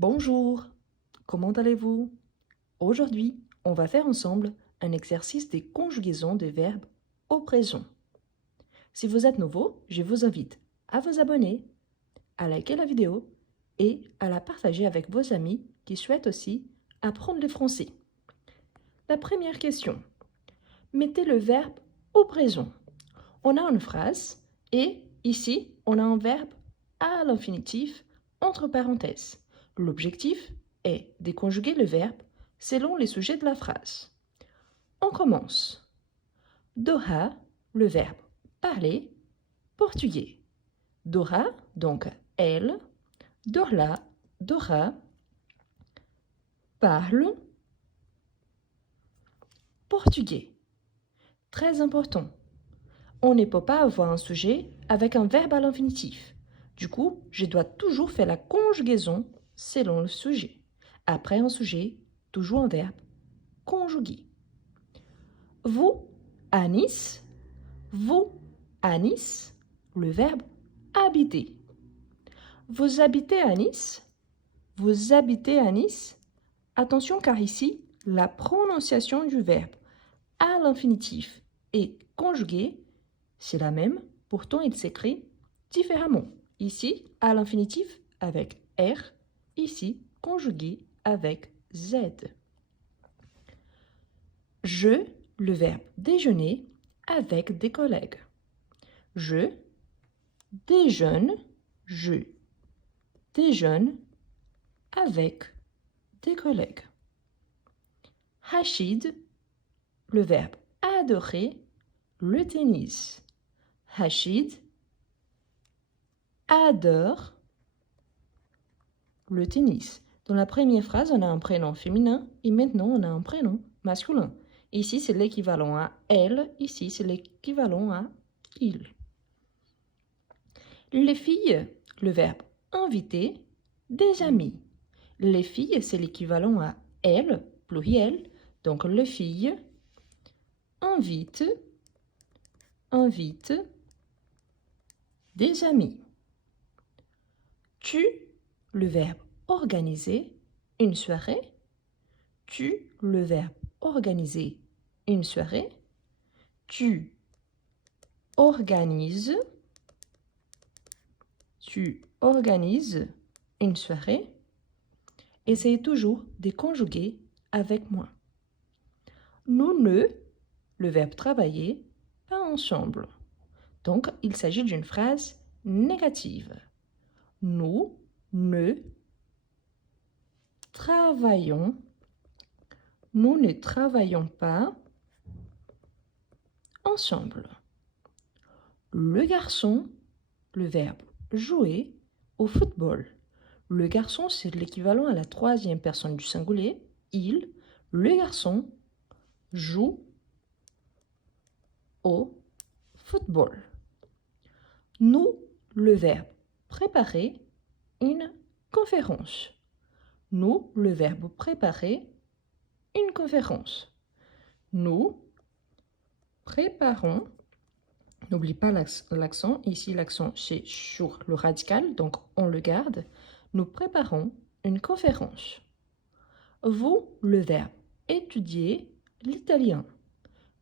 Bonjour, comment allez-vous? Aujourd'hui, on va faire ensemble un exercice des conjugaisons de verbes au présent. Si vous êtes nouveau, je vous invite à vous abonner, à liker la vidéo et à la partager avec vos amis qui souhaitent aussi apprendre le français. La première question. Mettez le verbe au présent. On a une phrase et ici, on a un verbe à l'infinitif entre parenthèses. L'objectif est de conjuguer le verbe selon les sujets de la phrase. On commence. Dora, le verbe parler, portugais. Dora, donc elle. Dora, parle, portugais. Très important. On ne peut pas avoir un sujet avec un verbe à l'infinitif. Du coup, je dois toujours faire la conjugaison selon le sujet. Après un sujet, toujours un verbe conjugué. Vous, à Nice, le verbe habiter. Vous habitez à Nice, Attention car ici, la prononciation du verbe à l'infinitif et conjugué, c'est la même, pourtant il s'écrit différemment. Ici, à l'infinitif avec R, ici, conjugué avec Z. Je, le verbe déjeuner, avec des collègues. Je déjeune avec des collègues. Rachid, le verbe adorer, le tennis. Rachid adore le tennis. Dans la première phrase, on a un prénom féminin et maintenant on a un prénom masculin. Ici, c'est l'équivalent à elle, ici, c'est l'équivalent à il. Les filles, le verbe inviter, des amis. Les filles, c'est l'équivalent à elles, pluriel. Donc, les filles invitent des amis. Tu, le verbe organiser une soirée. Tu, le verbe organiser une soirée. Tu organises une soirée. Essayez toujours de conjuguer avec moi. Nous ne, le verbe travailler, pas ensemble. Donc, il s'agit d'une phrase négative. Nous ne travaillons pas ensemble. Le garçon, le verbe jouer au football. Le garçon, c'est l'équivalent à la troisième personne du singulier. Il, le garçon, joue au football. Nous, le verbe préparer une conférence. Nous, le verbe préparer une conférence. Nous préparons, n'oublie pas l'accent, ici l'accent c'est sur le radical, donc on le garde. Nous préparons une conférence. Vous, le verbe étudier l'italien.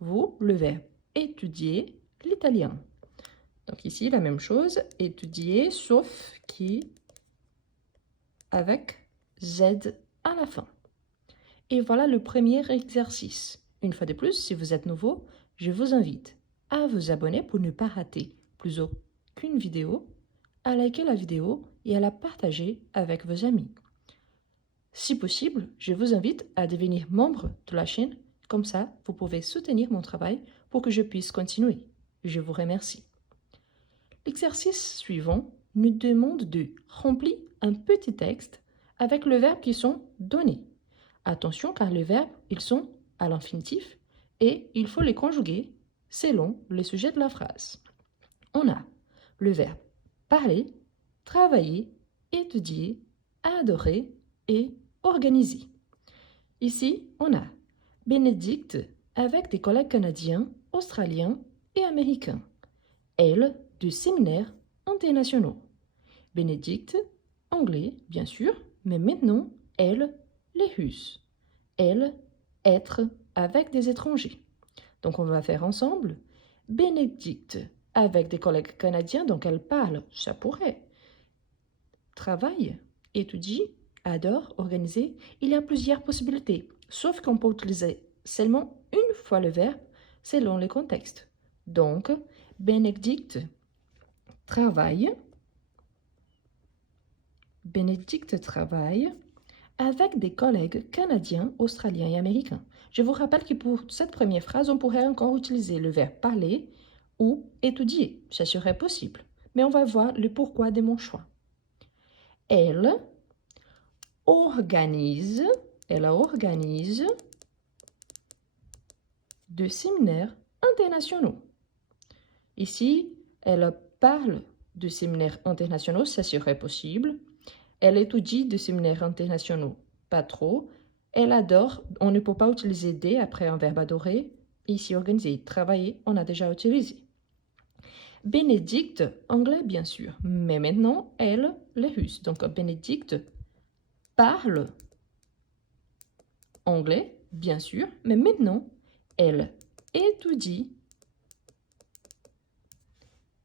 Vous, le verbe étudier l'italien. Donc ici, la même chose, étudier, sauf qui avec Z à la fin. Et voilà le premier exercice. Une fois de plus, si vous êtes nouveau, je vous invite à vous abonner pour ne pas rater plus aucune vidéo, à liker la vidéo et à la partager avec vos amis. Si possible, je vous invite à devenir membre de la chaîne, comme ça, vous pouvez soutenir mon travail pour que je puisse continuer. Je vous remercie. L'exercice suivant nous demande de remplir un petit texte avec les verbes qui sont donnés. Attention car les verbes, ils sont à l'infinitif et il faut les conjuguer selon le sujet de la phrase. On a le verbe parler, travailler, étudier, adorer et organiser. Ici, on a Bénédicte avec des collègues canadiens, australiens et américains. Elle, du séminaire internationaux. Bénédicte, anglais, bien sûr, mais maintenant, elle, les Russes. Elle, être avec des étrangers. Donc, on va faire ensemble. Bénédicte, avec des collègues canadiens, donc elle parle, ça pourrait. Travaille, étudie, adore, organiser. Il y a plusieurs possibilités, sauf qu'on peut utiliser seulement une fois le verbe selon le contexte. Donc, Bénédicte travaille. Bénédicte travaille avec des collègues canadiens, australiens et américains. Je vous rappelle que pour cette première phrase, on pourrait encore utiliser le verbe parler ou étudier. Ça serait possible. Mais on va voir le pourquoi de mon choix. Elle organise de séminaires internationaux. Ici, elle parle de séminaires internationaux, ça serait possible. Elle étudie de séminaires internationaux, pas trop. Elle adore, on ne peut pas utiliser des après un verbe adorer. Ici, organiser, travailler, on a déjà utilisé. Bénédicte, anglais bien sûr, mais maintenant, elle, les Russes. Donc, Bénédicte parle anglais, bien sûr, mais maintenant, elle étudie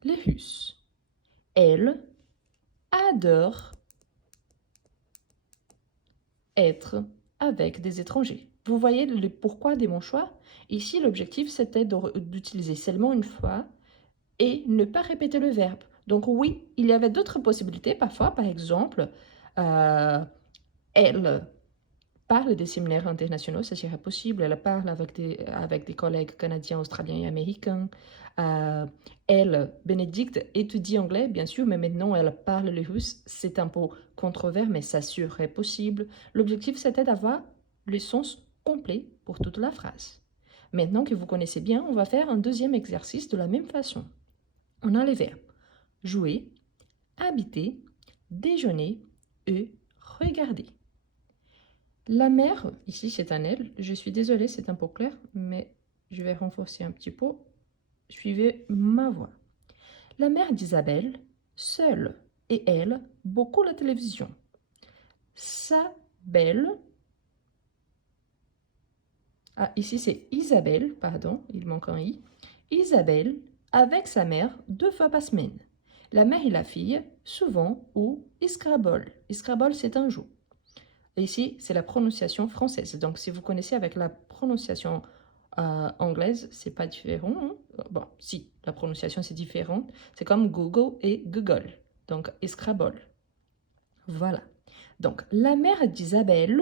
les Russes. Elle adore être avec des étrangers. Vous voyez le pourquoi de mon choix? Ici, l'objectif, c'était d'utiliser seulement une fois et ne pas répéter le verbe. Donc oui, il y avait d'autres possibilités parfois. Par exemple, elle parle des séminaires internationaux, ça serait possible. Elle parle avec des collègues canadiens, australiens et américains. Elle, Bénédicte, étudie anglais, bien sûr, mais maintenant elle parle le russe. C'est un peu controversé, mais ça serait possible. L'objectif, c'était d'avoir le sens complet pour toute la phrase. Maintenant que vous connaissez bien, on va faire un deuxième exercice de la même façon. On a les verbes jouer, habiter, déjeuner et regarder. La mère, ici c'est un elle, je suis désolée, c'est un peu clair, mais je vais renforcer un petit peu. Suivez ma voix. La mère d'Isabelle, seule, et elle, beaucoup la télévision. Sa belle, ici c'est Isabelle, pardon, il manque un i. Isabelle, avec sa mère, 2 fois par semaine. La mère et la fille, souvent, ou Scrabble. Scrabble, c'est un jeu. Ici, c'est la prononciation française. Donc, si vous connaissez avec la prononciation anglaise, c'est pas différent. Hein? Bon, si, la prononciation, c'est différent. C'est comme Google et Google. Donc, Scrabble. Voilà. Donc, la mère d'Isabelle,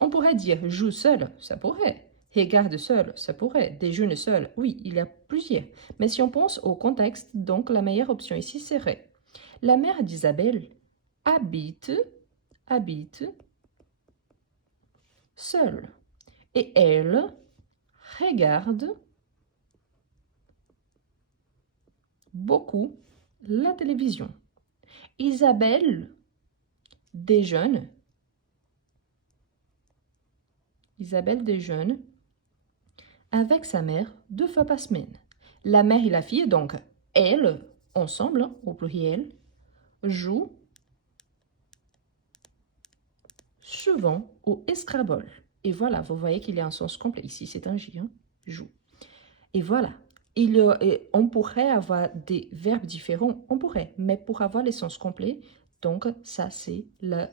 on pourrait dire joue seule, ça pourrait. Regarde seule, ça pourrait. Déjeune seule, oui, il y a plusieurs. Mais si on pense au contexte, donc la meilleure option ici serait la mère d'Isabelle habite seule. Et elle regarde beaucoup la télévision. Isabelle déjeune. Avec sa mère 2 fois par semaine. La mère et la fille, donc elles, ensemble, au pluriel, jouent souvent au Scrabble. Et voilà, vous voyez qu'il y a un sens complet. Ici, c'est un J, hein, joue. Et voilà. On pourrait avoir des verbes différents, on pourrait, mais pour avoir les sens complets, donc ça, c'est le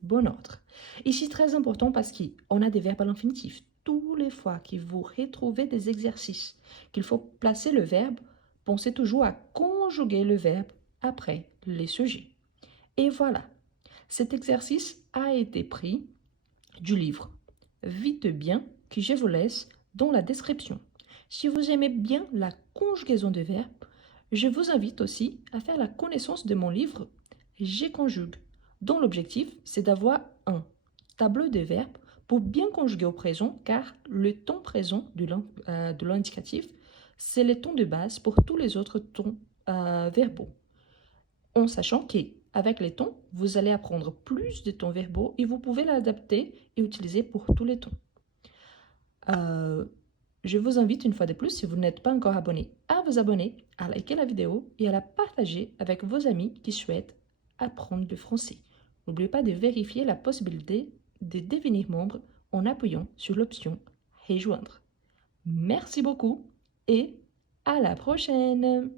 bon ordre. Ici, très important parce qu'on a des verbes à l'infinitif. Tous les fois que vous retrouvez des exercices, qu'il faut placer le verbe, pensez toujours à conjuguer le verbe après les sujets. Et voilà. Cet exercice a été pris du livre Vite bien que je vous laisse dans la description. Si vous aimez bien la conjugaison de verbes, je vous invite aussi à faire la connaissance de mon livre Je conjugue, dont l'objectif c'est d'avoir un tableau de verbes pour bien conjuguer au présent, car le temps présent de l'indicatif, c'est le ton de base pour tous les autres tons verbaux. En sachant qu'avec les tons, vous allez apprendre plus de tons verbaux et vous pouvez l'adapter et utiliser pour tous les tons. Je vous invite une fois de plus, si vous n'êtes pas encore abonné, à vous abonner, à liker la vidéo et à la partager avec vos amis qui souhaitent apprendre le français. N'oubliez pas de vérifier la possibilité de devenir membre en appuyant sur l'option Rejoindre. Merci beaucoup et à la prochaine!